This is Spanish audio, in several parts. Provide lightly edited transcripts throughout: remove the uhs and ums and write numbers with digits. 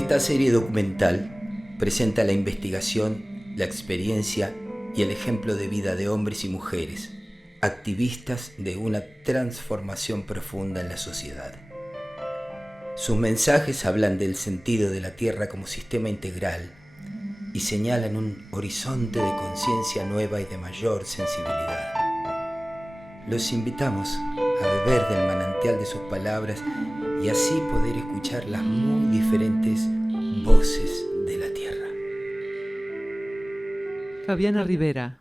Esta serie documental presenta la investigación, la experiencia y el ejemplo de vida de hombres y mujeres, activistas de una transformación profunda en la sociedad. Sus mensajes hablan del sentido de la Tierra como sistema integral y señalan un horizonte de conciencia nueva y de mayor sensibilidad. Los invitamos a beber del manantial de sus palabras y así poder escuchar las muy diferentes voces de la Tierra. Fabiana Rivera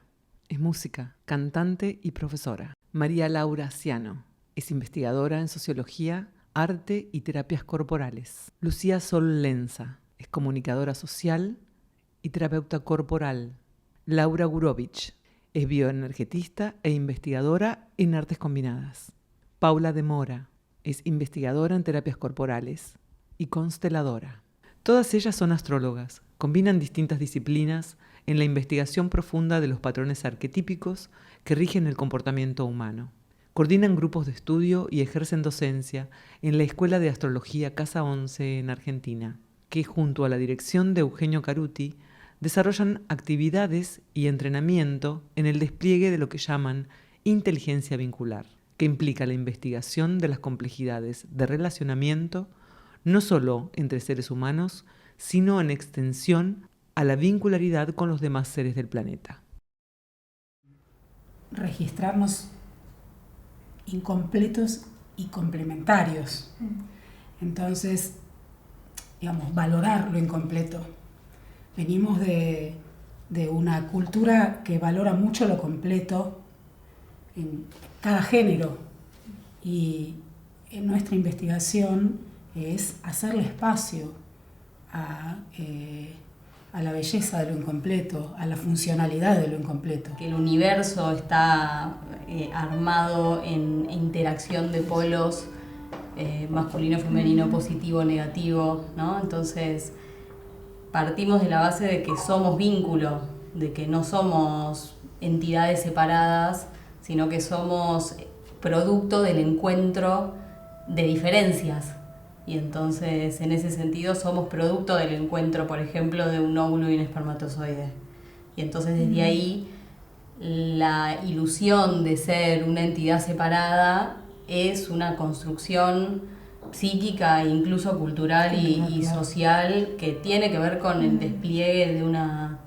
es música, cantante y profesora. María Laura Ciano es investigadora en sociología, arte y terapias corporales. Lucía Sol Lenza es comunicadora social y terapeuta corporal. Laura Gurovich es bioenergetista e investigadora en artes combinadas. Paula de Mora es investigadora en terapias corporales y consteladora. Todas ellas son astrólogas, combinan distintas disciplinas en la investigación profunda de los patrones arquetípicos que rigen el comportamiento humano. Coordinan grupos de estudio y ejercen docencia en la Escuela de Astrología Casa 11 en Argentina, que junto a la dirección de Eugenio Caruti desarrollan actividades y entrenamiento en el despliegue de lo que llaman inteligencia vincular, que implica la investigación de las complejidades de relacionamiento no solo entre seres humanos, sino en extensión a la vincularidad con los demás seres del planeta. Registrarnos incompletos y complementarios. Entonces, valorar lo incompleto. Venimos de una cultura que valora mucho lo completo en cada género, y en nuestra investigación es hacerle espacio a la belleza de lo incompleto, a la funcionalidad de lo incompleto. Que el universo está armado en interacción de polos masculino, femenino, positivo, negativo, ¿no? Entonces partimos de la base de que somos vínculo, de que no somos entidades separadas, sino que somos producto del encuentro de diferencias. Y entonces, en ese sentido, somos producto del encuentro, por ejemplo, de un óvulo y un espermatozoide. Y entonces, desde ahí, la ilusión de ser una entidad separada es una construcción psíquica e incluso cultural y social que tiene que ver con el despliegue de una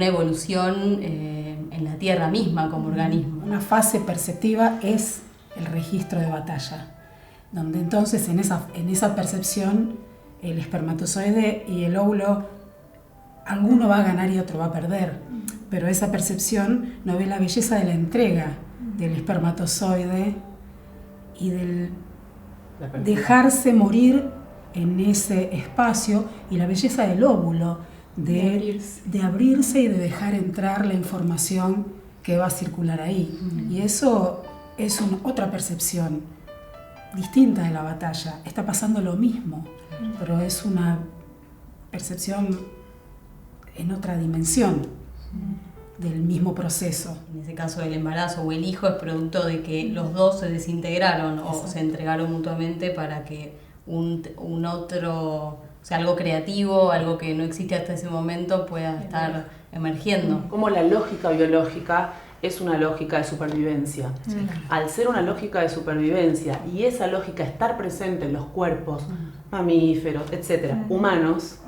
evolución en la Tierra misma como organismo. Una fase perceptiva es el registro de batalla, donde entonces en esa percepción el espermatozoide y el óvulo, alguno va a ganar y otro va a perder, pero esa percepción no ve la belleza de la entrega del espermatozoide y del dejarse morir en ese espacio, y la belleza del óvulo de abrirse y de dejar entrar la información que va a circular ahí. Y eso es otra percepción distinta de la batalla. Está pasando lo mismo, pero es una percepción en otra dimensión del mismo proceso. En ese caso, el embarazo o el hijo es producto de que los dos se desintegraron o se entregaron mutuamente para que un otro, o sea, algo creativo, algo que no existe hasta ese momento, pueda estar emergiendo. Como la lógica biológica es una lógica de supervivencia. Al ser una lógica de supervivencia y esa lógica estar presente en los cuerpos mamíferos, etcétera, humanos,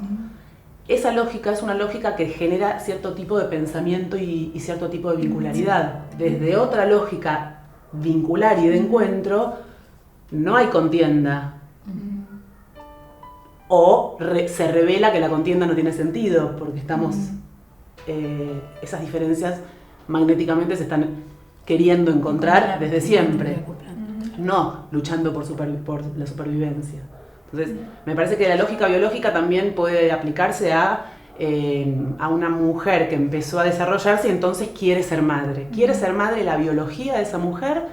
esa lógica es una lógica que genera cierto tipo de pensamiento y cierto tipo de vincularidad. Desde otra lógica vincular y de encuentro, no hay contienda. O se revela que la contienda no tiene sentido, porque estamos, esas diferencias magnéticamente se están queriendo encontrar desde siempre, no luchando por la supervivencia. Entonces, me parece que la lógica biológica también puede aplicarse a una mujer que empezó a desarrollarse y entonces quiere ser madre. ¿Quiere ser madre la biología de esa mujer?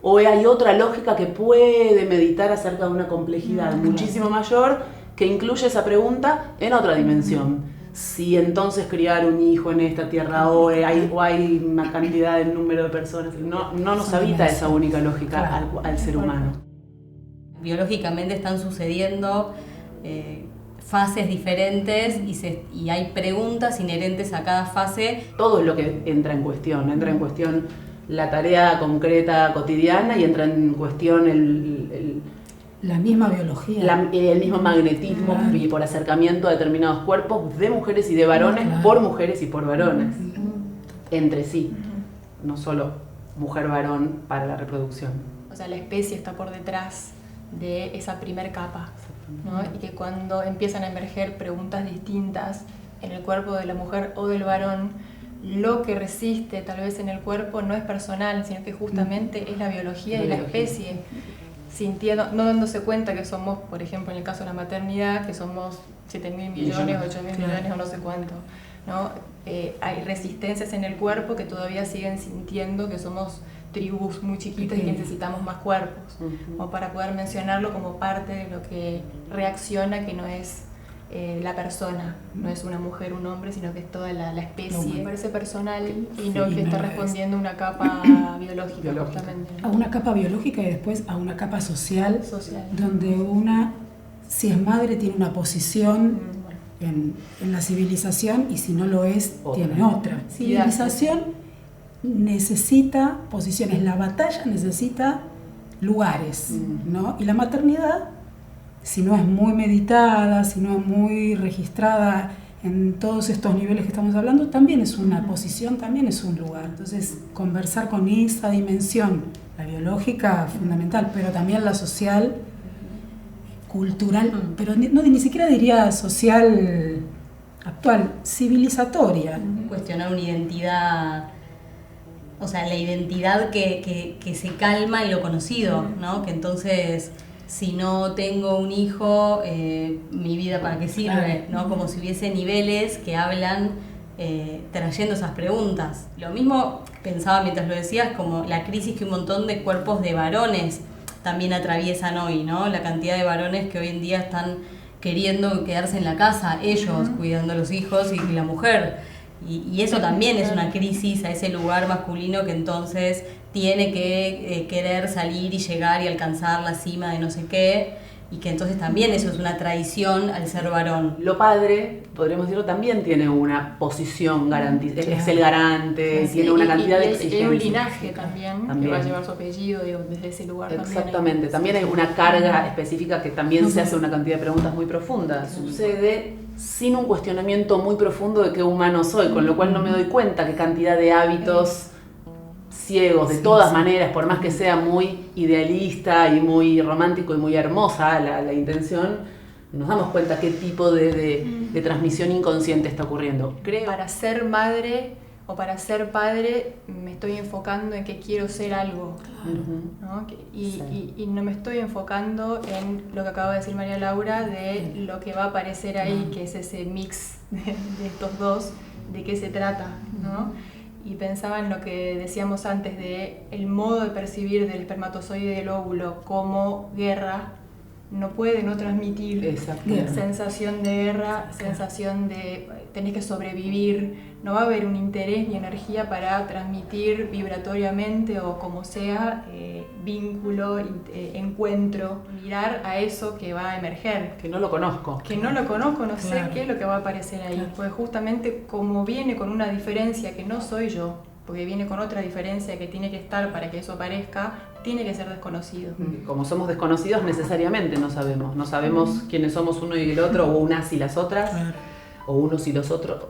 ¿O hay otra lógica que puede meditar acerca de una complejidad muchísimo mayor que incluye esa pregunta en otra dimensión? Si entonces criar un hijo en esta tierra o hay una cantidad de número de personas, no nos habita esa única lógica al ser humano. Biológicamente están sucediendo fases diferentes y hay preguntas inherentes a cada fase. Todo es lo que entra en cuestión. Entra en cuestión la tarea concreta cotidiana y entra en cuestión la misma biología. el mismo magnetismo y por acercamiento a determinados cuerpos de mujeres y de varones, por mujeres y por varones, entre sí, no solo mujer-varón para la reproducción. O sea, la especie está por detrás de esa primer capa, ¿no? Y que cuando empiezan a emerger preguntas distintas en el cuerpo de la mujer o del varón, lo que resiste tal vez en el cuerpo no es personal, sino que justamente es la biología y la especie, sintiendo, no dándose cuenta que somos, por ejemplo, en el caso de la maternidad, que somos 7.000 millones, 8.000 millones o no sé cuánto, ¿no? Hay resistencias en el cuerpo que todavía siguen sintiendo que somos tribus muy chiquitas y que necesitamos más cuerpos, o para poder mencionarlo como parte de lo que reacciona, que no es la persona, no es una mujer, un hombre, sino que es toda la especie. Me parece personal y no que está respondiendo a una capa biológica, justamente. A una capa biológica y después a una capa social. Donde una, si es madre, tiene una posición en la civilización y si no lo es, tiene otra. Civilización necesita posiciones, la batalla necesita lugares, ¿no? Y la maternidad, si no es muy meditada, si no es muy registrada en todos estos niveles que estamos hablando, también es una posición, también es un lugar. Entonces, conversar con esa dimensión, la biológica fundamental, pero también la social, cultural, pero ni siquiera diría social actual, civilizatoria. Cuestionar una identidad, o sea, la identidad que se calma en lo conocido, ¿no? Que entonces, si no tengo un hijo, mi vida para qué sirve, ¿no? Como si hubiese niveles que hablan trayendo esas preguntas. Lo mismo pensaba mientras lo decías, como la crisis que un montón de cuerpos de varones también atraviesan hoy, ¿no? La cantidad de varones que hoy en día están queriendo quedarse en la casa, ellos cuidando a los hijos y la mujer. Y eso también es una crisis a ese lugar masculino que entonces tiene que querer salir y llegar y alcanzar la cima de no sé qué, y que entonces también eso es una traición al ser varón. Lo padre, podríamos decirlo, también tiene una posición garantizada, es el garante, tiene una cantidad de exigencias. Y un linaje también, que va a llevar su apellido, digo, desde ese lugar. Exactamente, también hay una carga específica que también se hace una cantidad de preguntas muy profundas. Sucede sin un cuestionamiento muy profundo de qué humano soy, con lo cual no me doy cuenta qué cantidad de hábitos ciegos, de todas maneras, por más que sea muy idealista y muy romántico y muy hermosa la intención, nos damos cuenta qué tipo de transmisión inconsciente está ocurriendo. Creo. Para ser madre o para ser padre me estoy enfocando en que quiero ser algo, ¿no? Y no me estoy enfocando en lo que acaba de decir María Laura, de lo que va a aparecer ahí, que es ese mix de estos dos, de qué se trata, ¿no? Y pensaba en lo que decíamos antes de el modo de percibir del espermatozoide y del óvulo como guerra, no puede no transmitir sensación de guerra, sensación de tenés que sobrevivir, no va a haber un interés ni energía para transmitir vibratoriamente o como sea, vínculo, encuentro, mirar a eso que va a emerger. Que no lo conozco. Que no lo conozco, no sé qué es lo que va a aparecer ahí, porque justamente como viene con una diferencia que no soy yo, porque viene con otra diferencia que tiene que estar para que eso aparezca, tiene que ser desconocido. Como somos desconocidos, necesariamente no sabemos quiénes somos uno y el otro, o unas y las otras, o unos y los otros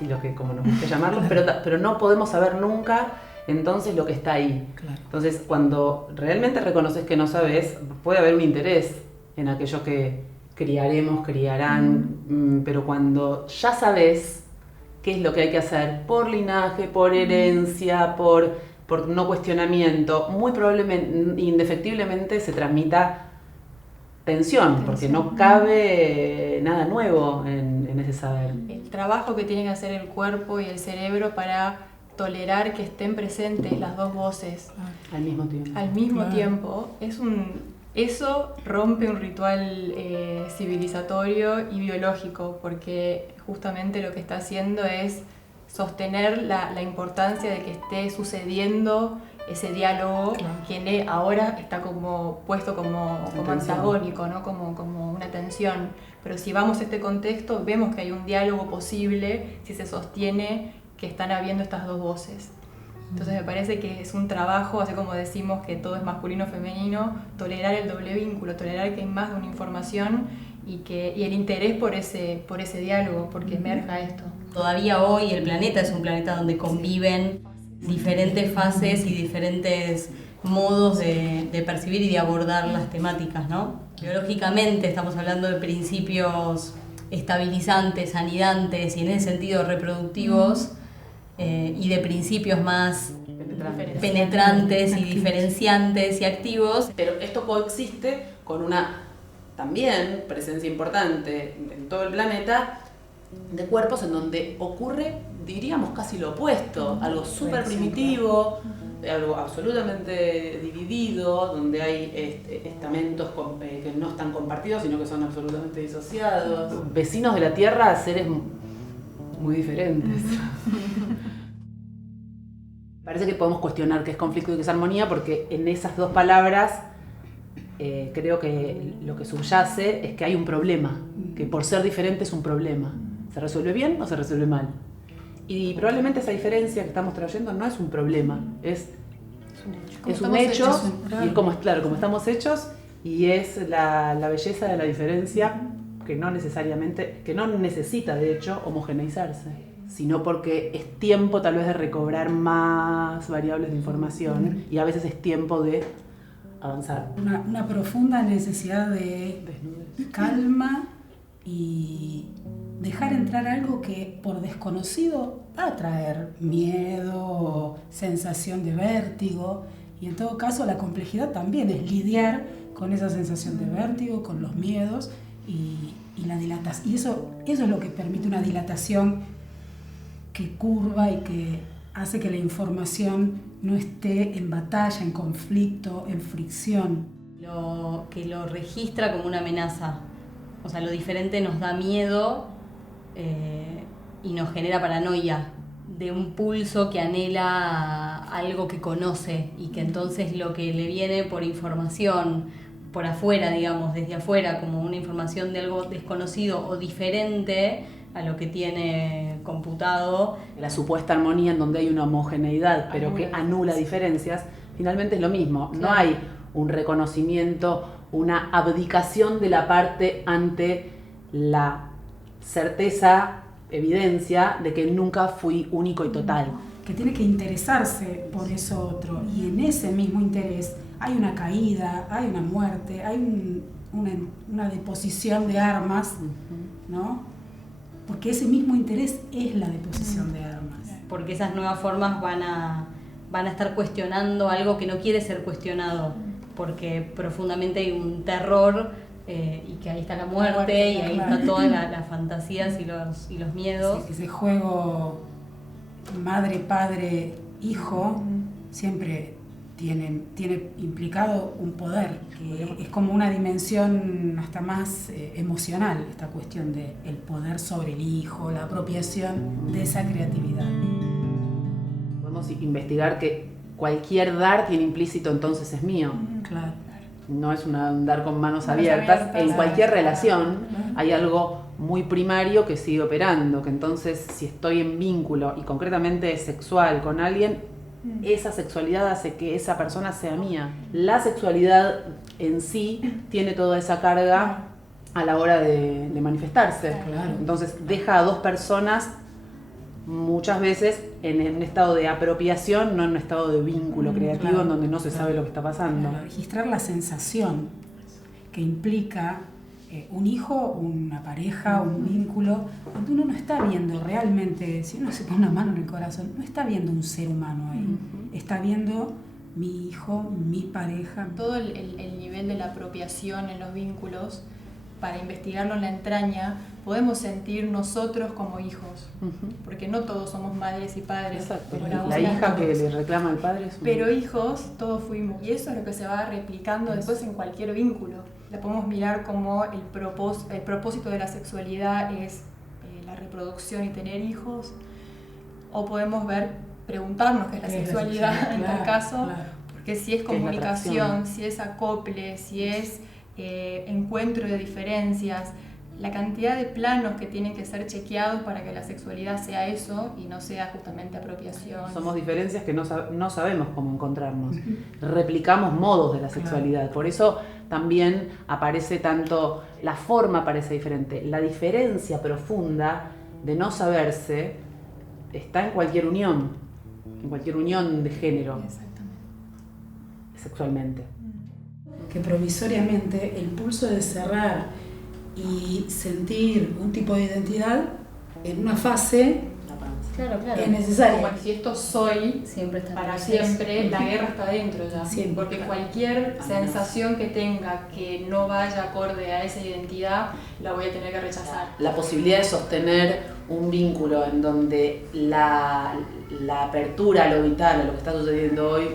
y lo que como nos gusta llamarlos, pero no podemos saber nunca entonces lo que está ahí. Entonces, cuando realmente reconoces que no sabes, puede haber un interés en aquello que criarán, pero cuando ya sabes qué es lo que hay que hacer, por linaje, por herencia, por no cuestionamiento, muy probablemente, indefectiblemente se transmita tensión, porque no cabe nada nuevo en ese saber. El trabajo que tiene que hacer el cuerpo y el cerebro para tolerar que estén presentes las dos voces al mismo tiempo. Al mismo tiempo, eso rompe un ritual civilizatorio y biológico, porque justamente lo que está haciendo es sostener la importancia de que esté sucediendo ese diálogo que ahora está como puesto como antagónico, ¿no? como una tensión. Pero si vamos a este contexto, vemos que hay un diálogo posible si se sostiene que están habiendo estas dos voces. Entonces me parece que es un trabajo, así como decimos que todo es masculino o femenino, tolerar el doble vínculo, tolerar que hay más de una información y el interés por ese diálogo, porque emerja esto. Todavía hoy el planeta es un planeta donde conviven diferentes fases y diferentes modos de percibir y de abordar las temáticas, ¿no? Biológicamente estamos hablando de principios estabilizantes, anidantes y en ese sentido reproductivos, y de principios más penetrantes y diferenciantes y activos. Pero esto coexiste con una también presencia importante en todo el planeta de cuerpos en donde ocurre, diríamos, casi lo opuesto, algo súper primitivo, algo absolutamente dividido, donde hay estamentos que no están compartidos, sino que son absolutamente disociados. Vecinos de la Tierra, seres muy diferentes. Parece que podemos cuestionar qué es conflicto y qué es armonía, porque en esas dos palabras creo que lo que subyace es que hay un problema, que por ser diferente es un problema. ¿Se resuelve bien o se resuelve mal? Y probablemente esa diferencia que estamos trayendo no es un problema, es un hecho, y es como estamos hechos, y es la belleza de la diferencia que no necesita de hecho homogeneizarse, sino porque es tiempo tal vez de recobrar más variables de información y a veces es tiempo de avanzar. Una profunda necesidad de calma y dejar entrar algo que por desconocido va a traer miedo, sensación de vértigo, y en todo caso la complejidad también es lidiar con esa sensación de vértigo, con los miedos y la dilatación. Y eso es lo que permite una dilatación que curva y que hace que la información no esté en batalla, en conflicto, en fricción. Que lo registra como una amenaza. O sea, lo diferente nos da miedo y nos genera paranoia de un pulso que anhela algo que conoce y que entonces lo que le viene por información, por afuera, digamos, desde afuera, como una información de algo desconocido o diferente a lo que tiene computado. La supuesta armonía en donde hay una homogeneidad, pero que anula diferencias, finalmente es lo mismo. No hay un reconocimiento, una abdicación de la parte ante la certeza, evidencia de que nunca fui único y total. Que tiene que interesarse por eso otro, y en ese mismo interés hay una caída, hay una muerte, hay una deposición de armas, ¿no? Porque ese mismo interés es la deposición de armas. Porque esas nuevas formas van a estar cuestionando algo que no quiere ser cuestionado, porque profundamente hay un terror y que ahí está la muerte y ahí está todas las fantasías y los miedos. Sí, ese juego madre, padre, hijo siempre tiene implicado un poder, que es como una dimensión hasta más emocional, esta cuestión del poder sobre el hijo, la apropiación de esa creatividad. Podemos investigar que cualquier dar tiene implícito entonces es mío. Claro. No es un dar con manos abiertas. En cualquier relación hay algo muy primario que sigue operando, que entonces si estoy en vínculo y concretamente sexual con alguien, esa sexualidad hace que esa persona sea mía. La sexualidad en sí tiene toda esa carga a la hora de manifestarse. Claro. Entonces deja a dos personas muchas veces en un estado de apropiación, no en un estado de vínculo creativo en donde no se sabe lo que está pasando. Claro, registrar la sensación que implica un hijo, una pareja, un vínculo, donde uno no está viendo realmente, si uno se pone una mano en el corazón, no está viendo un ser humano ahí, está viendo mi hijo, mi pareja. Todo el nivel de la apropiación en los vínculos, para investigarlo en la entraña, podemos sentir nosotros como hijos, porque no todos somos madres y padres. Exacto. La hija que le reclama al padre es pero hijos todos fuimos, y eso es lo que se va replicando después en cualquier vínculo. La podemos mirar como el propósito de la sexualidad es la reproducción y tener hijos, o podemos ver preguntarnos qué es la ¿Qué es la sexualidad sexualidad? en tal Claro, caso, claro. porque si es ¿Qué es la comunicación, atracción? si es acople, si es encuentro de diferencias, la cantidad de planos que tienen que ser chequeados para que la sexualidad sea eso y no sea justamente apropiación. Somos diferencias que no sabemos cómo encontrarnos. Replicamos modos de la sexualidad. Por eso también aparece tanto, la forma parece diferente. La diferencia profunda de no saberse está en cualquier unión de género, Exactamente. sexualmente. Que provisoriamente el pulso de cerrar y sentir un tipo de identidad en una fase Claro, claro. es necesaria. Como si esto soy Siempre está para presente. siempre, la guerra está dentro ya. Siempre, Porque claro. cualquier sensación que tenga que no vaya acorde a esa identidad, la voy a tener que rechazar. La posibilidad de sostener un vínculo en donde la apertura a lo vital, a lo que está sucediendo hoy,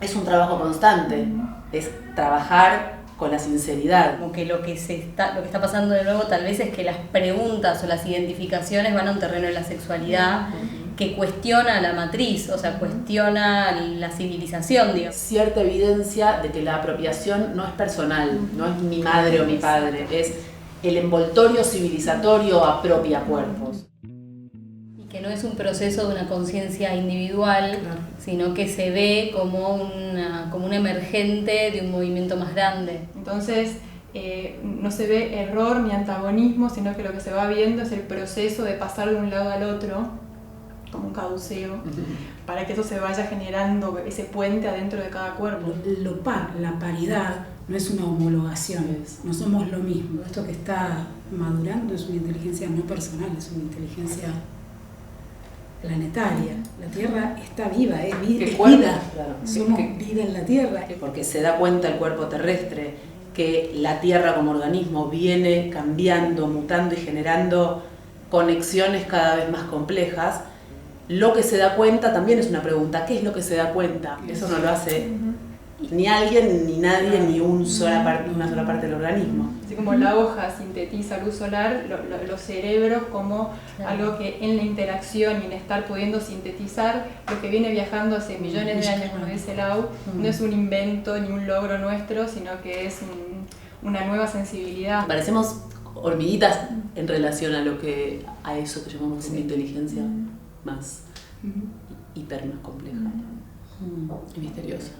es un trabajo constante. Es trabajar con la sinceridad. Como que lo que está pasando de nuevo tal vez es que las preguntas o las identificaciones van a un terreno de la sexualidad que cuestiona la matriz, o sea, cuestiona la civilización, digamos. Cierta evidencia de que la apropiación no es personal, no es mi madre o mi padre, es el envoltorio civilizatorio apropia cuerpos. Y que no es un proceso de una conciencia individual, Claro. sino que se ve como un emergente de un movimiento más grande. Entonces, no se ve error ni antagonismo, sino que lo que se va viendo es el proceso de pasar de un lado al otro, como un caduceo, para que eso se vaya generando ese puente adentro de cada cuerpo. La paridad no es una homologación, no somos lo mismo. Esto que está madurando es una inteligencia no personal, es una inteligencia planetaria. La Tierra está viva, es vida. Claro, Somos vida en la Tierra. porque se da cuenta el cuerpo terrestre que la Tierra como organismo viene cambiando, mutando y generando conexiones cada vez más complejas. Lo que se da cuenta también es una pregunta. ¿Qué es lo que se da cuenta? Eso no lo hace ni alguien, ni nadie, ni una sola parte del organismo. Así como la hoja sintetiza luz solar, los cerebros como algo que en la interacción y en estar pudiendo sintetizar lo que viene viajando hace millones de años, como dice Lau, no es un invento ni un logro nuestro, sino que es una nueva sensibilidad. Parecemos hormiguitas en relación a eso que llamamos una inteligencia más hiper más compleja y misteriosa.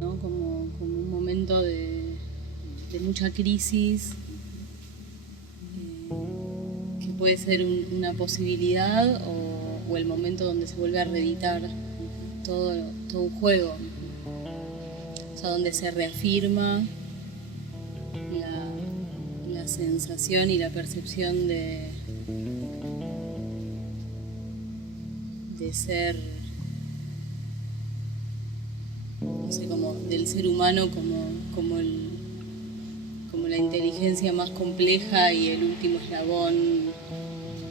¿No? Como un momento de mucha crisis, que puede ser una posibilidad o el momento donde se vuelve a reeditar todo un juego, o sea, donde se reafirma la sensación y la percepción de ser, no sé, como del ser humano como la inteligencia más compleja y el último eslabón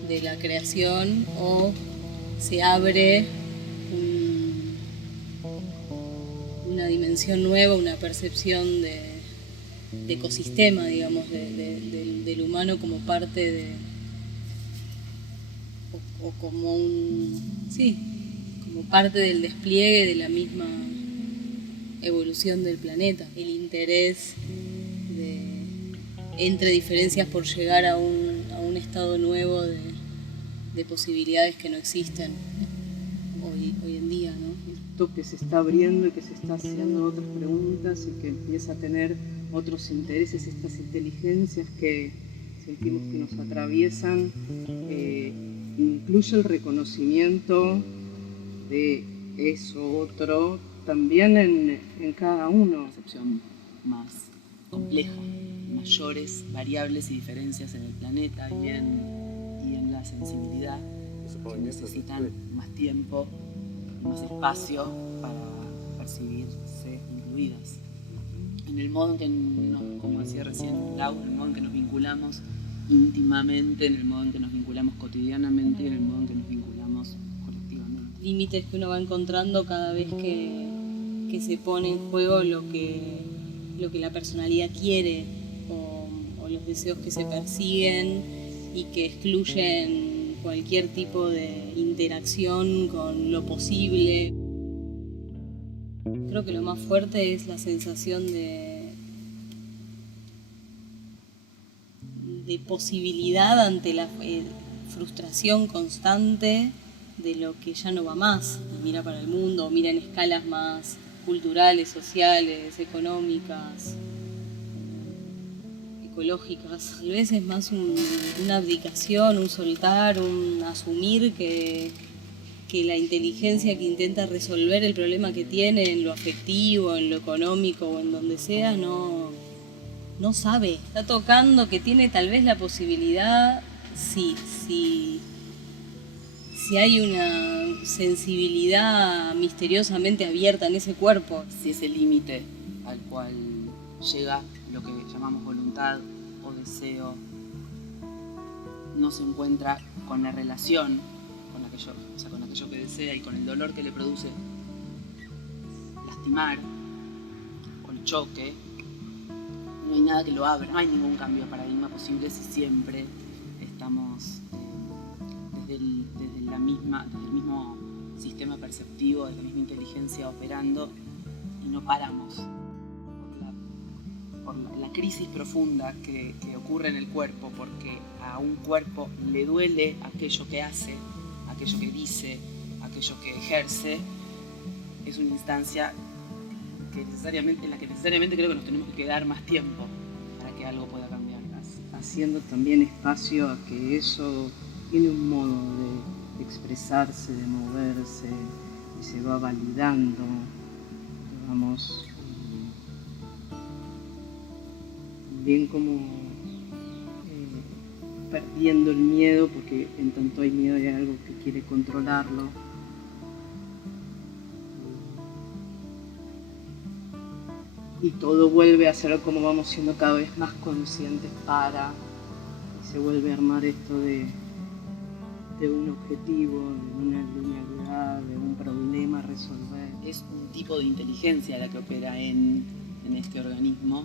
de la creación, o se abre una dimensión nueva, una percepción de ecosistema, digamos, del humano como parte de, o como como parte del despliegue de la misma evolución del planeta. El interés entre diferencias por llegar a un estado nuevo de posibilidades que no existen hoy en día, ¿no? Esto que se está abriendo y que se está haciendo otras preguntas y que empieza a tener otros intereses, estas inteligencias que sentimos que nos atraviesan, incluye el reconocimiento de eso otro también en cada uno. Una percepción más compleja, mayores variables y diferencias en el planeta y en la sensibilidad, que necesitan más tiempo y más espacio para percibirse incluidas. En el modo en que como decía recién Lau, en el modo en que nos vinculamos íntimamente, en el modo en que nos vinculamos cotidianamente y en el modo en que nos vinculamos colectivamente. Límites que uno va encontrando cada vez que se pone en juego lo que la personalidad quiere, o o los deseos que se persiguen y que excluyen cualquier tipo de interacción con lo posible. Creo que lo más fuerte es la sensación de posibilidad ante la frustración constante de lo que ya no va más. Mira para el mundo, mira en escalas más culturales, sociales, económicas, ecológicas. Tal vez es más una abdicación, un soltar, un asumir que la inteligencia que intenta resolver el problema que tiene en lo afectivo, en lo económico o en donde sea, no sabe. Está tocando que tiene tal vez la posibilidad, si hay una sensibilidad misteriosamente abierta en ese cuerpo. Si ese límite al cual llega lo que llamamos voluntad o deseo no se encuentra con la relación con aquello que desea y con el dolor que le produce lastimar, con choque, no hay nada que lo abra, no hay ningún cambio de paradigma posible si siempre estamos desde el mismo sistema perceptivo, desde la misma inteligencia operando y no paramos por la crisis profunda que ocurre en el cuerpo, porque a un cuerpo le duele aquello que hace, aquello que dice, aquello que ejerce. Es una instancia en la que necesariamente creo que nos tenemos que quedar más tiempo para que algo pueda cambiar. Haciendo también espacio a que eso tiene un modo de expresarse, de moverse, y se va validando, digamos, bien como perdiendo el miedo, porque en tanto hay miedo hay algo que quiere controlarlo. Y todo vuelve a ser como vamos siendo cada vez más conscientes y se vuelve a armar esto de un objetivo, de una linealidad, de un problema a resolver. Es un tipo de inteligencia la que opera en este organismo,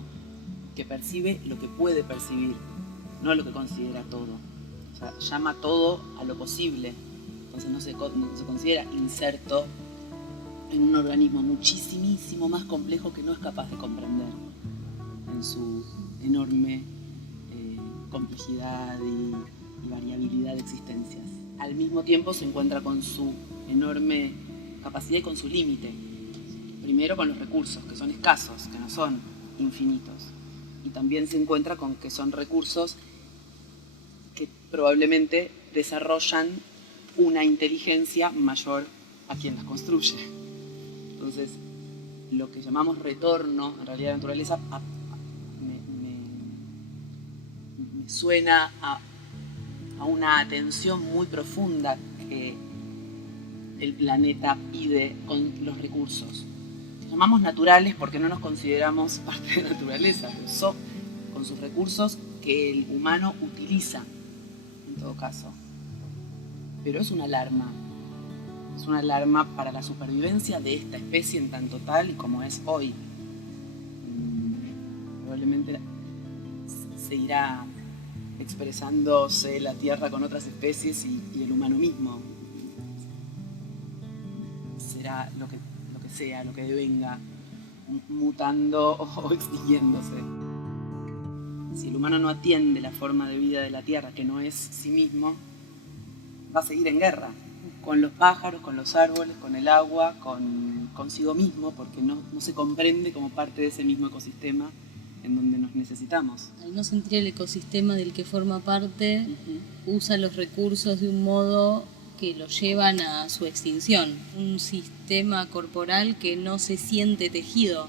que percibe lo que puede percibir, no lo que considera todo. O sea, llama todo a lo posible. Entonces no se considera inserto en un organismo muchísimo más complejo que no es capaz de comprender en su enorme complejidad y variabilidad de existencias. Al mismo tiempo se encuentra con su enorme capacidad y con su límite. Primero con los recursos, que son escasos, que no son infinitos. Y también se encuentra con que son recursos que probablemente desarrollan una inteligencia mayor a quien las construye. Entonces, lo que llamamos retorno, en realidad la naturaleza, me suena a una atención muy profunda que el planeta pide con los recursos. Los llamamos naturales porque no nos consideramos parte de la naturaleza, son con sus recursos que el humano utiliza, en todo caso. Pero es una alarma. Es una alarma para la supervivencia de esta especie en tanto tal y como es hoy. Probablemente se irá expresándose la Tierra con otras especies y el humano mismo. Será lo que sea, lo que devenga, mutando o extinguiéndose. Si el humano no atiende la forma de vida de la Tierra, que no es sí mismo, va a seguir en guerra. Con los pájaros, con los árboles, con el agua, consigo mismo, porque no se comprende como parte de ese mismo ecosistema en donde nos necesitamos. Al no sentir el ecosistema del que forma parte, usa los recursos de un modo que lo llevan a su extinción. Un sistema corporal que no se siente tejido.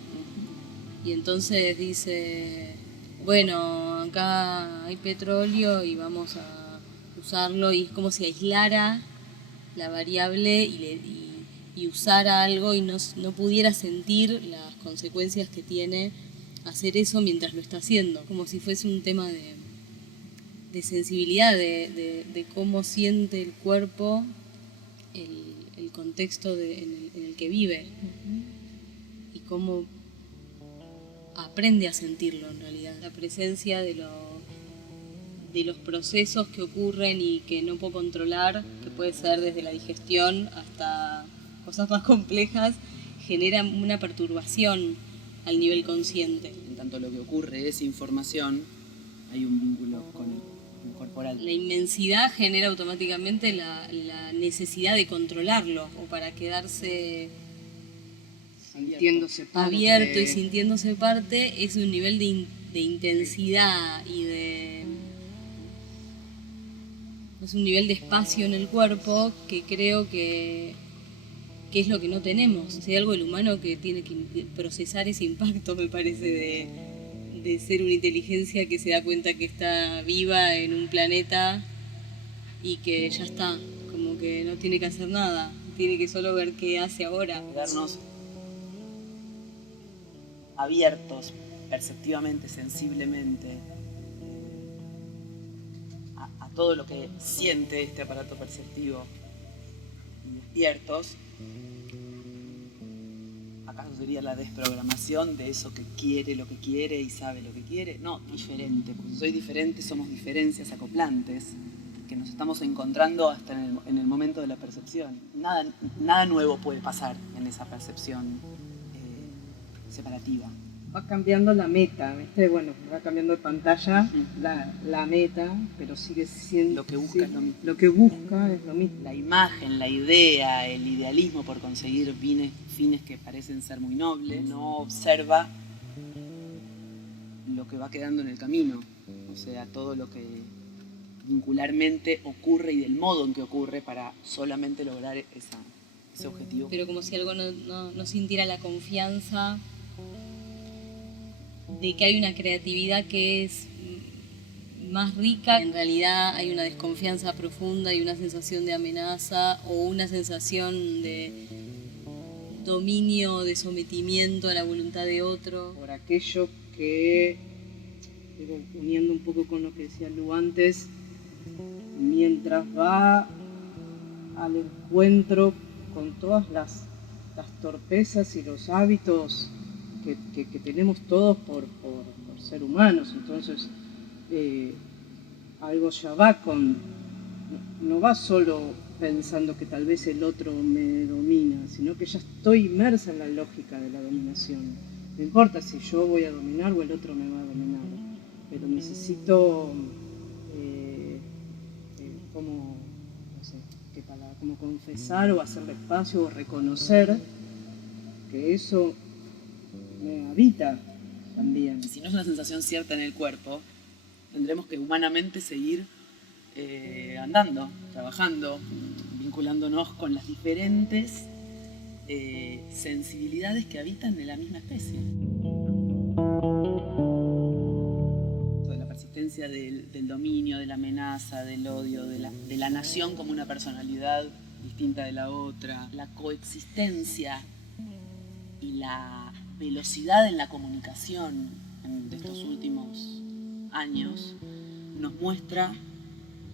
Y entonces dice, bueno, acá hay petróleo y vamos a usarlo, y es como si aislara la variable y usara algo y no pudiera sentir las consecuencias que tiene hacer eso mientras lo está haciendo, como si fuese un tema de sensibilidad, de cómo siente el cuerpo el contexto en el que vive, y cómo aprende a sentirlo en realidad. La presencia de los procesos que ocurren y que no puedo controlar, que puede ser desde la digestión hasta cosas más complejas, genera una perturbación al nivel consciente. En tanto lo que ocurre es información, hay un vínculo con el corporal. La inmensidad genera automáticamente la necesidad de controlarlo, o para quedarse sintiéndose parte. Abierto y sintiéndose parte, es un nivel de intensidad y es un nivel de espacio en el cuerpo que creo que es lo que no tenemos. O sea, hay algo del humano que tiene que procesar ese impacto, me parece, de ser una inteligencia que se da cuenta que está viva en un planeta y que ya está, como que no tiene que hacer nada, tiene que solo ver qué hace ahora. Quedarnos abiertos perceptivamente, sensiblemente a todo lo que siente este aparato perceptivo y despiertos. ¿Acaso sería la desprogramación de eso que quiere lo que quiere y sabe lo que quiere? No, diferente. Pues soy diferente, somos diferencias acoplantes que nos estamos encontrando hasta en el momento de la percepción. Nada nuevo puede pasar en esa percepción separativa. Va cambiando la meta, ¿viste? Bueno, va cambiando de pantalla la meta, pero sigue siendo... Lo que busca es lo mismo. Lo que busca es lo mismo. La imagen, la idea, el idealismo por conseguir fines que parecen ser muy nobles, no observa lo que va quedando en el camino. O sea, todo lo que vincularmente ocurre y del modo en que ocurre para solamente lograr ese objetivo. Pero como si algo no sintiera la confianza de que hay una creatividad que es más rica. En realidad hay una desconfianza profunda y una sensación de amenaza o una sensación de dominio, de sometimiento a la voluntad de otro. Por aquello que, uniendo un poco con lo que decía Lu antes, mientras va al encuentro con todas las torpezas y los hábitos que tenemos todos por ser humanos, entonces algo ya va no va solo pensando que tal vez el otro me domina, sino que ya estoy inmersa en la lógica de la dominación. No importa si yo voy a dominar o el otro me va a dominar, pero necesito como confesar o hacerle espacio o reconocer que eso me habita también. Si no es una sensación cierta en el cuerpo, tendremos que humanamente seguir andando, trabajando, vinculándonos con las diferentes sensibilidades que habitan en la misma especie. La persistencia del dominio, de la amenaza, del odio, de la nación como una personalidad distinta de la otra, la coexistencia y la velocidad en la comunicación de estos últimos años nos muestra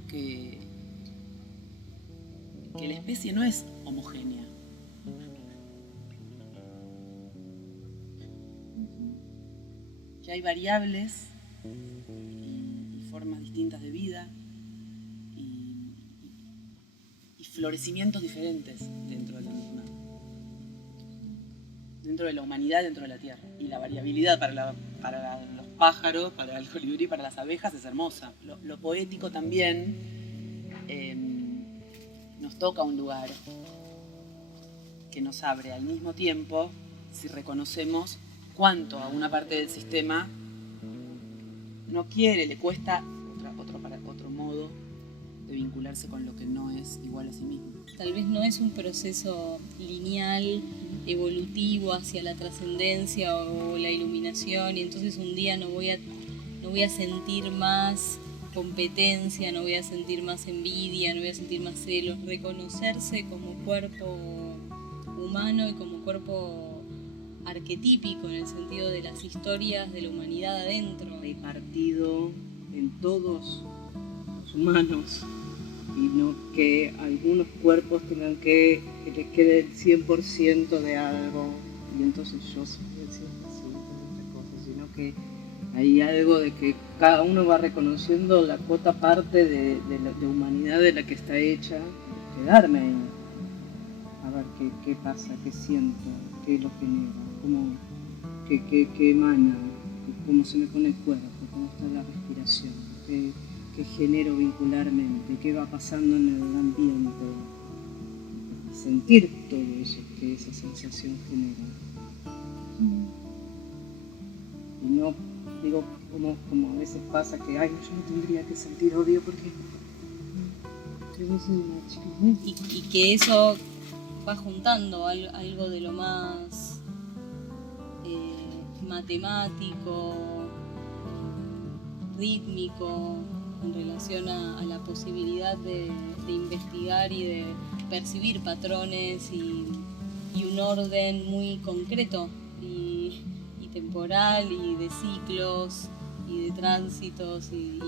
que la especie no es homogénea. Que hay variables y formas distintas de vida y florecimientos diferentes dentro de la misma. Dentro de la humanidad, dentro de la Tierra. Y la variabilidad para los pájaros, para el colibrí, para las abejas es hermosa. Lo poético también nos toca un lugar que nos abre al mismo tiempo si reconocemos cuánto a una parte del sistema no quiere, le cuesta otro modo de vincularse con lo que no es igual a sí mismo. Tal vez no es un proceso lineal, evolutivo hacia la trascendencia o la iluminación, y entonces un día no voy a sentir más competencia, no voy a sentir más envidia, no voy a sentir más celos. Reconocerse como cuerpo humano y como cuerpo arquetípico en el sentido de las historias de la humanidad adentro. Hay partido en todos los humanos y no que algunos cuerpos tengan que les quede el 100% de algo y entonces yo soy el 100% de otras cosas. sino que hay algo de que cada uno va reconociendo la cuota parte de humanidad de la que está hecha, quedarme ahí, a ver qué pasa, qué siento, qué lo genera, qué emana, cómo se me pone el cuerpo, cómo está la respiración, qué genero vincularmente, qué va pasando en el ambiente, y sentir todo eso que esa sensación genera. Y no digo como a veces pasa que ay, yo no tendría que sentir odio porque yo soy una chiquitita. Y que eso va juntando algo de lo más matemático, rítmico, en relación a la posibilidad de investigar y de percibir patrones y un orden muy concreto y temporal y de ciclos y de tránsitos y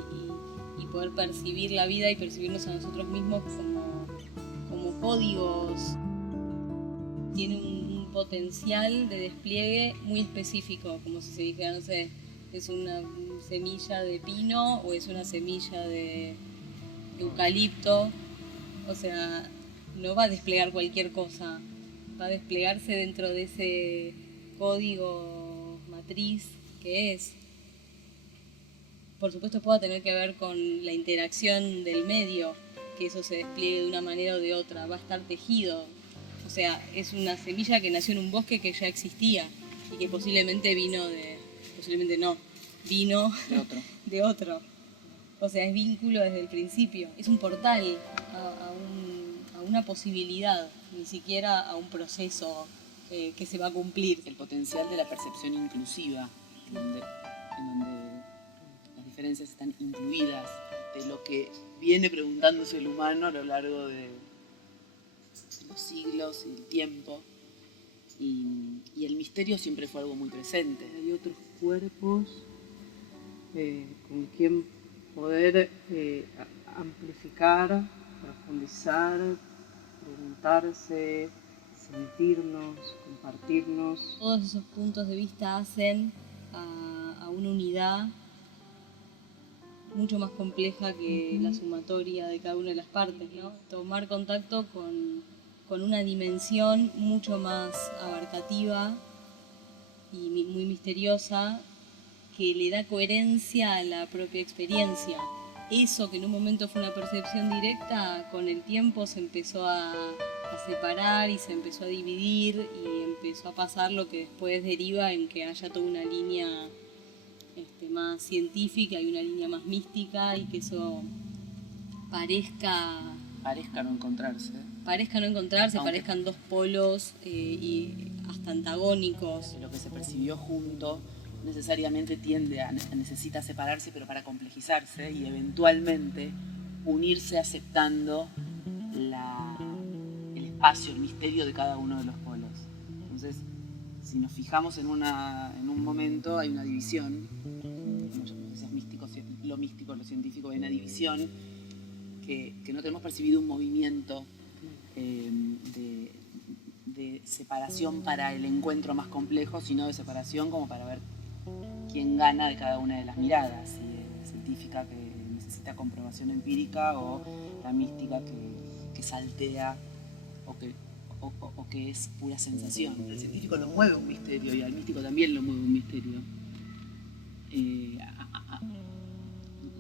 poder percibir la vida y percibirnos a nosotros mismos como códigos. Tiene un potencial de despliegue muy específico, como si se dijera, no sé, es una semilla de pino o es una semilla de eucalipto. O sea, no va a desplegar cualquier cosa, va a desplegarse dentro de ese código matriz que es. Por supuesto puede tener que ver con la interacción del medio, que eso se despliegue de una manera o de otra, va a estar tejido. O sea, es una semilla que nació en un bosque que ya existía y que posiblemente vino de otro. O sea, es vínculo desde el principio. Es un portal a una posibilidad, ni siquiera a un proceso que se va a cumplir. El potencial de la percepción inclusiva, en donde las diferencias están incluidas, de lo que viene preguntándose el humano a lo largo de los siglos y el tiempo. Y el misterio siempre fue algo muy presente. Hay otros cuerpos con quien poder amplificar, profundizar, preguntarse, sentirnos, compartirnos. Todos esos puntos de vista hacen a una unidad mucho más compleja que la sumatoria de cada una de las partes, ¿no? Tomar contacto con una dimensión mucho más abarcativa y muy misteriosa que le da coherencia a la propia experiencia. Eso que en un momento fue una percepción directa, con el tiempo se empezó a separar y se empezó a dividir y empezó a pasar lo que después deriva en que haya toda una línea más científica y una línea más mística y que eso parezca no encontrarse. Aunque parezcan dos polos y hasta antagónicos. Lo que se percibió junto necesariamente necesita separarse, pero para complejizarse y eventualmente unirse aceptando el espacio, el misterio de cada uno de los polos. Entonces, si nos fijamos en un momento, hay una división, como decías, lo místico, lo científico, hay una división que no tenemos percibido un movimiento de separación para el encuentro más complejo, sino de separación como para ver quién gana de cada una de las miradas, si es científica que necesita comprobación empírica o la mística que saltea o que es pura sensación. El científico lo mueve un misterio y al místico también lo mueve un misterio.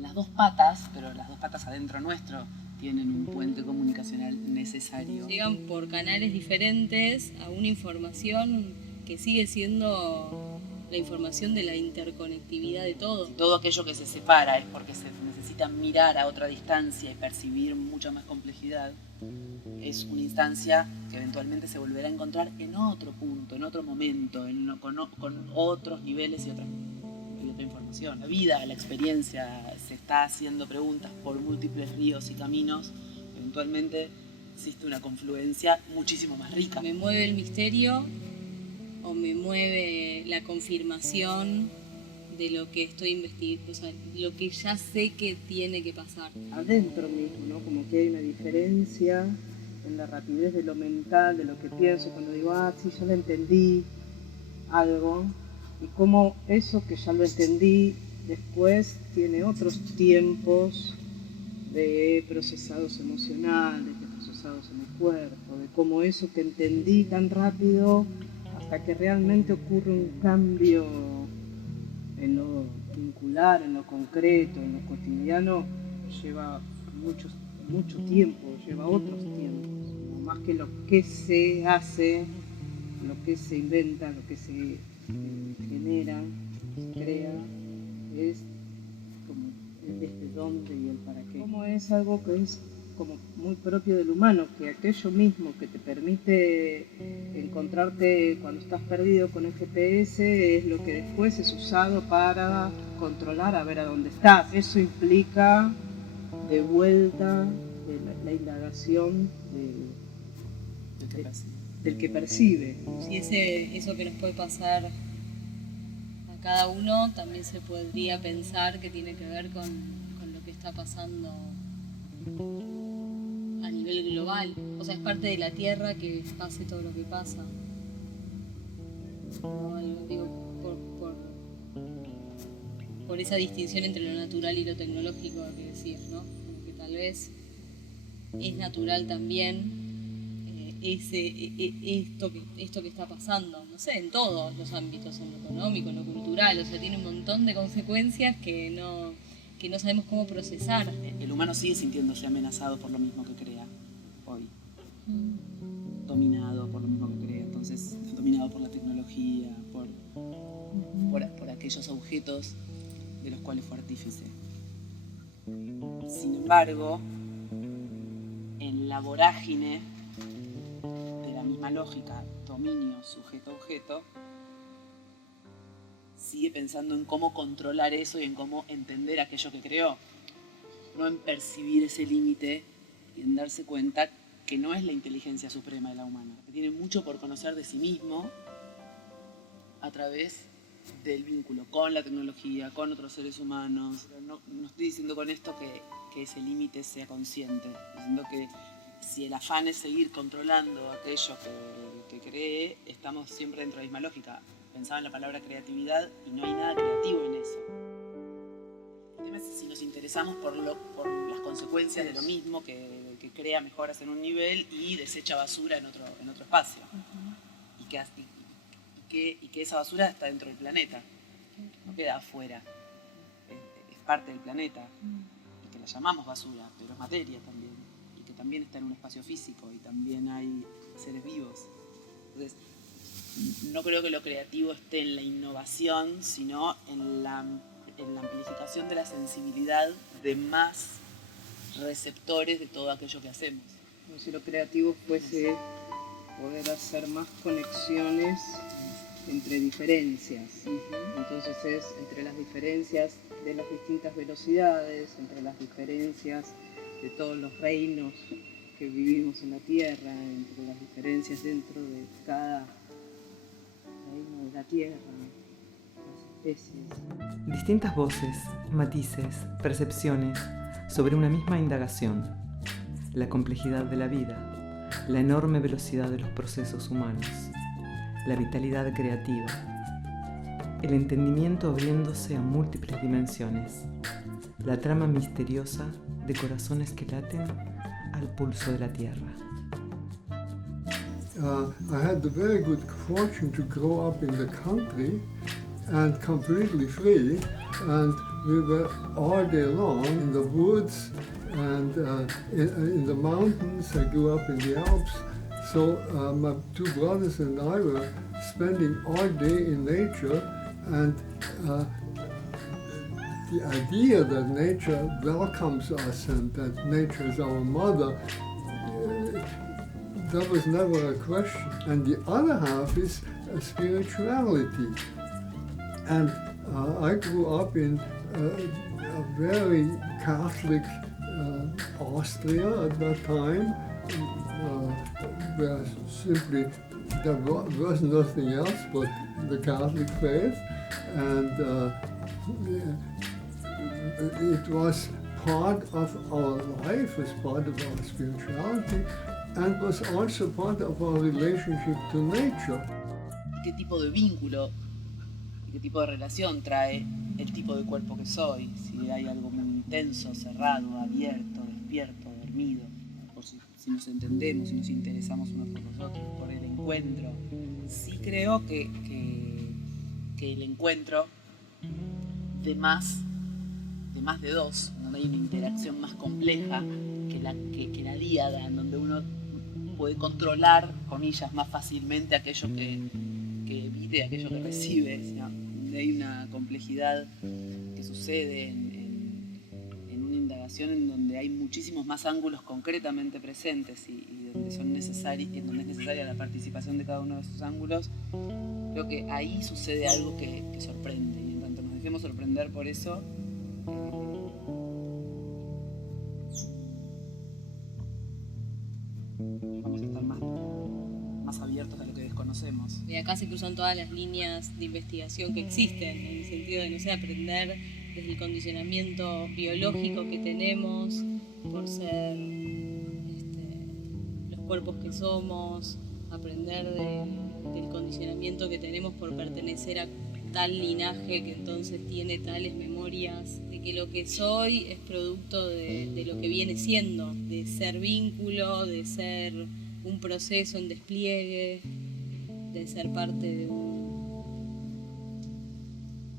Las dos patas, pero las dos patas adentro nuestro, tienen un puente comunicacional necesario. Llegan por canales diferentes a una información que sigue siendo la información de la interconectividad de todo. Todo aquello que se separa es porque se necesita mirar a otra distancia y percibir mucha más complejidad. Es una instancia que eventualmente se volverá a encontrar en otro punto, en otro momento, con otros niveles y otra información. La vida, la experiencia, se está haciendo preguntas por múltiples ríos y caminos. Eventualmente existe una confluencia muchísimo más rica. Me mueve el misterio o me mueve la confirmación de lo que estoy investigando, o sea, lo que ya sé que tiene que pasar. Adentro mismo, ¿no? Como que hay una diferencia en la rapidez de lo mental, de lo que pienso, cuando digo, sí, yo lo entendí, algo, y cómo eso que ya lo entendí después tiene otros tiempos de procesados emocionales, de procesados en el cuerpo, de cómo eso que entendí tan rápido hasta que realmente ocurre un cambio en lo vincular, en lo concreto, en lo cotidiano, lleva mucho tiempo, lleva otros tiempos, no más que lo que se hace, lo que se inventa, lo que se genera, se crea, es como el desde dónde y el para qué. Como es algo que es como muy propio del humano, que aquello mismo que te permite encontrarte cuando estás perdido con el GPS es lo que después es usado para controlar a ver a dónde estás. Eso implica de vuelta de la indagación del que percibe. Sí, eso que nos puede pasar a cada uno también se podría pensar que tiene que ver con lo que está pasando a nivel global. O sea, es parte de la Tierra que pase todo lo que pasa. No, digo, por esa distinción entre lo natural y lo tecnológico que decías, ¿no? Como que tal vez es natural también esto que está pasando, no sé, en todos los ámbitos, en lo económico, en lo cultural, o sea, tiene un montón de consecuencias que no sabemos cómo procesar. El humano sigue sintiéndose amenazado por lo mismo que crea hoy, dominado por lo mismo que crea, entonces dominado por la tecnología, por aquellos objetos de los cuales fue artífice. Sin embargo, en la vorágine de la misma lógica, dominio, sujeto-objeto, sigue pensando en cómo controlar eso y en cómo entender aquello que creó, no en percibir ese límite y en darse cuenta que no es la inteligencia suprema de la humana, que tiene mucho por conocer de sí mismo a través del vínculo con la tecnología, con otros seres humanos. No estoy diciendo con esto que ese límite sea consciente, diciendo que si el afán es seguir controlando aquello que cree, estamos siempre dentro de la misma lógica. Pensaba en la palabra creatividad y no hay nada creativo en eso. El tema es si nos interesamos por las consecuencias de lo mismo, que crea mejoras en un nivel y desecha basura en otro espacio. Y que esa basura está dentro del planeta, no queda afuera, es parte del planeta, y que la llamamos basura, pero es materia también, y que también está en un espacio físico, y también hay seres vivos. Entonces, no creo que lo creativo esté en la innovación, sino en la amplificación de la sensibilidad de más receptores de todo aquello que hacemos. Como si lo creativo fuese poder hacer más conexiones entre diferencias. Entonces es entre las diferencias de las distintas velocidades, entre las diferencias de todos los reinos que vivimos en la Tierra, entre las diferencias dentro de cada reino de la Tierra, las especies. Distintas voces, matices, percepciones sobre una misma indagación. La complejidad de la vida, la enorme velocidad de los procesos humanos, la vitalidad creativa, el entendimiento abriéndose a múltiples dimensiones, la trama misteriosa de corazones que laten al pulso de la tierra. I had the very good fortune to grow up in the country and completely free, and we were all day long in the woods and in the mountains. I grew up in the Alps. So my two brothers and I were spending all day in nature, and the idea that nature welcomes us and that nature is our mother, that was never a question. And the other half is spirituality. And I grew up in a very Catholic Austria at that time, where simply there was nothing else but the Catholic faith, and it was part of our life, was part of our spirituality, and was also part of our relationship to nature. ¿Qué tipo de vínculo y qué tipo de relación trae el tipo de cuerpo que soy, si hay algo muy intenso, cerrado, abierto, despierto, dormido, por si nos entendemos, si nos interesamos unos por los otros, por el encuentro. Sí creo que el encuentro de más de dos, donde hay una interacción más compleja que la díada, en donde uno puede controlar, comillas, más fácilmente aquello que evite, aquello que recibe, ¿no? Donde hay una complejidad que sucede en una indagación en donde hay muchísimos más ángulos concretamente presentes y donde es necesaria la participación de cada uno de esos ángulos. Creo que ahí sucede algo que sorprende, y en tanto nos dejemos sorprender por eso, vamos a estar más abiertos a lo que desconocemos. Y acá se cruzan todas las líneas de investigación que existen, en el sentido de, no sé, aprender desde el condicionamiento biológico que tenemos por ser los cuerpos que somos, aprender del condicionamiento que tenemos por pertenecer a tal linaje que entonces tiene tales memorias, de que lo que soy es producto de lo que viene siendo, de ser vínculo, de ser un proceso en despliegue, de ser parte de un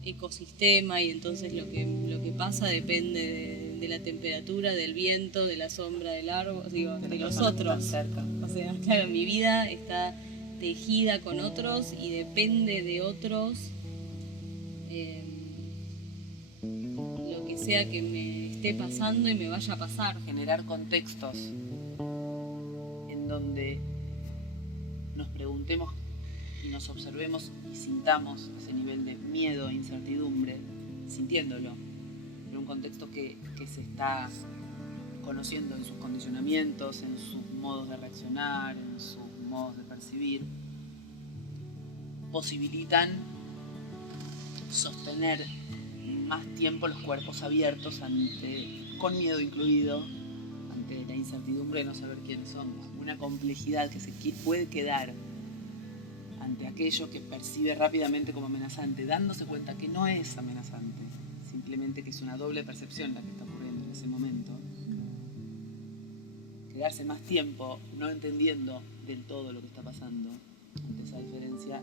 ecosistema, y entonces lo que pasa depende de la temperatura, del viento, de la sombra del árbol, digo, de los otros. Cerca. O sea, claro, mi vida está tejida con otros y depende de otros. Lo que sea que me esté pasando y me vaya a pasar. Generar contextos en donde nos preguntemos y nos observemos y sintamos ese nivel de miedo e incertidumbre, sintiéndolo, pero un contexto que se está conociendo en sus condicionamientos, en sus modos de reaccionar, en sus modos de percibir, posibilitan sostener más tiempo los cuerpos abiertos con miedo incluido, ante la incertidumbre de no saber quiénes somos. Una complejidad que se puede quedar ante aquello que percibe rápidamente como amenazante, dándose cuenta que no es amenazante, simplemente que es una doble percepción la que está ocurriendo en ese momento. Quedarse más tiempo no entendiendo del todo lo que está pasando ante esa diferencia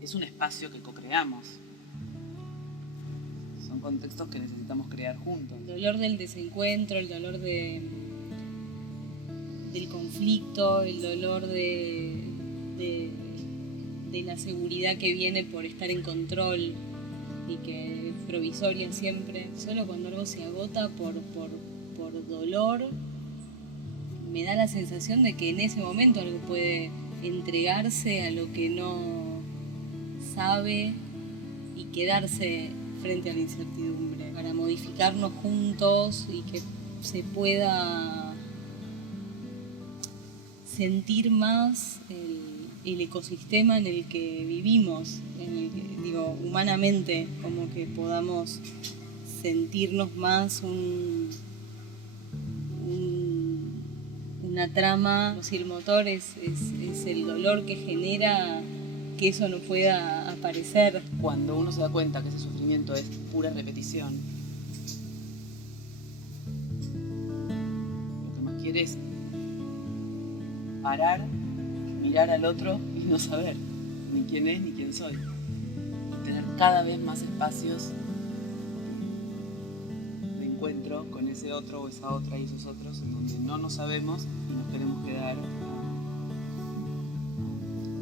es un espacio que co-creamos. Son contextos que necesitamos crear juntos. El dolor del desencuentro, el dolor del conflicto, el dolor de la seguridad que viene por estar en control y que es provisoria siempre. Solo cuando algo se agota por dolor, me da la sensación de que en ese momento algo puede entregarse a lo que no sabe y quedarse frente a la incertidumbre, para modificarnos juntos y que se pueda sentir más el ecosistema en el que vivimos, en el que, digo, humanamente, como que podamos sentirnos más una trama. Si el motor es el dolor que genera que eso no pueda aparecer. Cuando uno se da cuenta que ese sufrimiento es pura repetición, lo que más quiere es parar, mirar al otro y no saber ni quién es ni quién soy. Y tener cada vez más espacios de encuentro con ese otro o esa otra y esos otros, en donde no nos sabemos y nos queremos quedar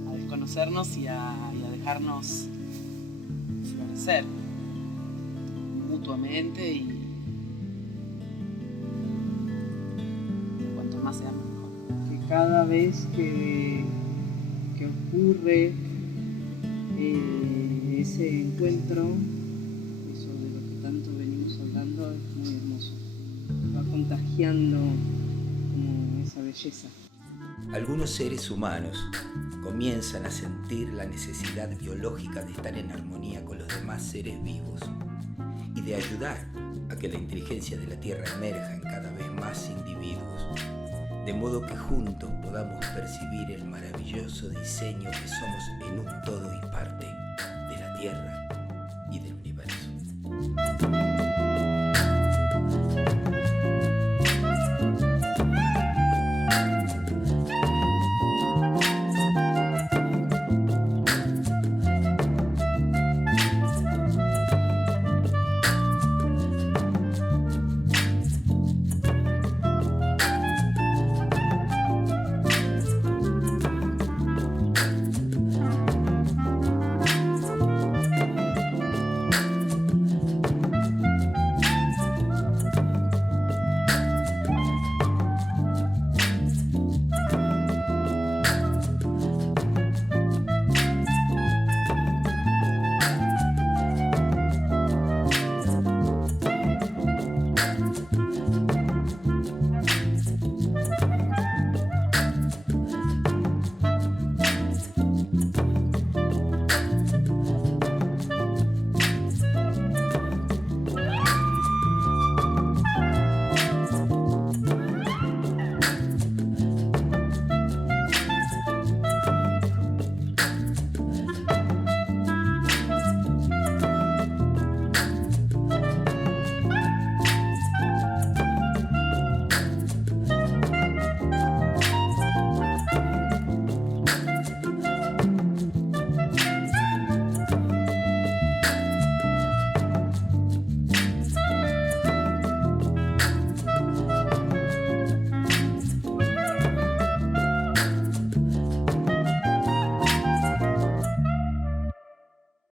a desconocernos y a dejarnos florecer mutuamente, y cuanto más seamos mejor. Que cada vez que ocurre ese encuentro, eso de lo que tanto venimos hablando, es muy hermoso. Va contagiando como esa belleza. Algunos seres humanos comienzan a sentir la necesidad biológica de estar en armonía con los demás seres vivos y de ayudar a que la inteligencia de la Tierra emerja en cada vez más individuos, de modo que juntos podamos percibir el maravilloso diseño que somos en un todo y parte de tierra